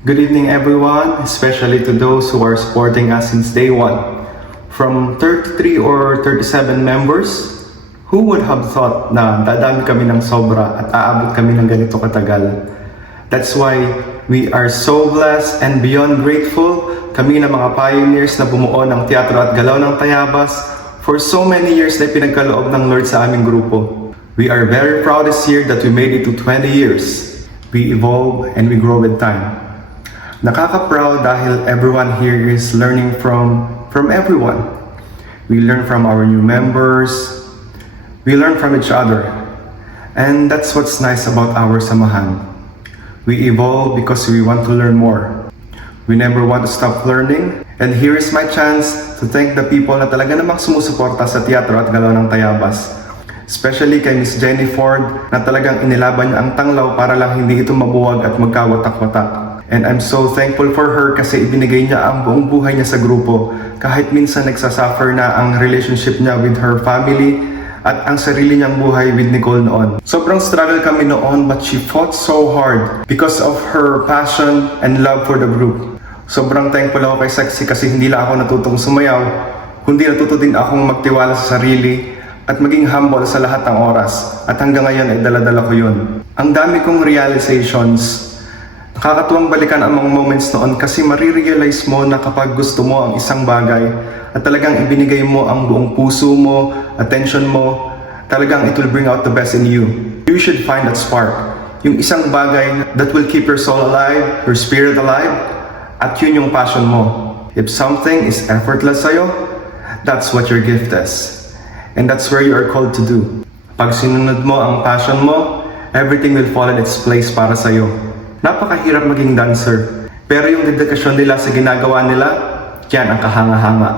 Good evening everyone, especially to those who are supporting us since day one. From 33 or 37 members, who would have thought na dadami kami ng sobra at aabot kami ng ganito katagal? That's why we are so blessed and beyond grateful kami na mga pioneers na bumuo ng Teatro at Galaw ng Tayabas for so many years na pinagkaloob ng Lord sa aming grupo. We are very proud this year that we made it to 20 years. We evolve and we grow with time. Nakaka-proud dahil everyone here is learning from everyone. We learn from our new members. We learn from each other. And that's what's nice about our samahan. We evolve because we want to learn more. We never want to stop learning. And here is my chance to thank the people na talaga namang sumusuporta sa Teatro at Galaw ng Tayabas. Especially kay Miss Jenny Ford na talagang inilaban niya ang tanglaw para lang hindi ito mabuwag at magkawatak-watak. And I'm so thankful for her kasi ibinigay niya ang buong buhay niya sa grupo kahit minsan nagsasuffer na ang relationship niya with her family at ang sarili niyang buhay with Nicole noon. Sobrang struggle kami noon but she fought so hard because of her passion and love for the group. Sobrang thankful ako kay Sexy kasi hindi lang ako natutong sumayaw, kundi natuto din akong magtiwala sa sarili at maging humble sa lahat ng oras. At hanggang ngayon ay dala-dala ko yun. Ang dami kong realizations. Nakakatuwang balikan ang mga moments noon kasi marirealize mo na kapag gusto mo ang isang bagay at talagang ibinigay mo ang buong puso mo, attention mo, talagang it will bring out the best in you. You should find that spark. Yung isang bagay that will keep your soul alive, your spirit alive, at yun yung passion mo. If something is effortless sa'yo, that's what your gift is. And that's where you are called to do. Pag sinunod mo ang passion mo, everything will fall in its place para sa'yo. Napakahirap maging dancer, pero yung dedikasyon nila sa ginagawa nila, yan ang kahanga-hanga.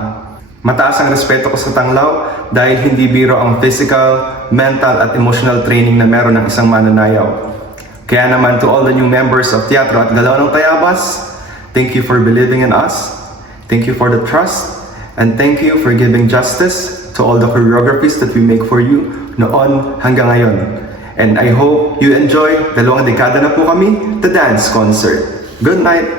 Mataas ang respeto ko sa tanglaw dahil hindi biro ang physical, mental at emotional training na meron ng isang mananayaw. Kaya naman to all the new members of Teatro at Galaw ng Tayabas, thank you for believing in us, thank you for the trust, and thank you for giving justice to all the choreographies that we make for you noon hanggang ngayon. And I hope you enjoy, 2 dekada na po kami, the dance concert. Good night!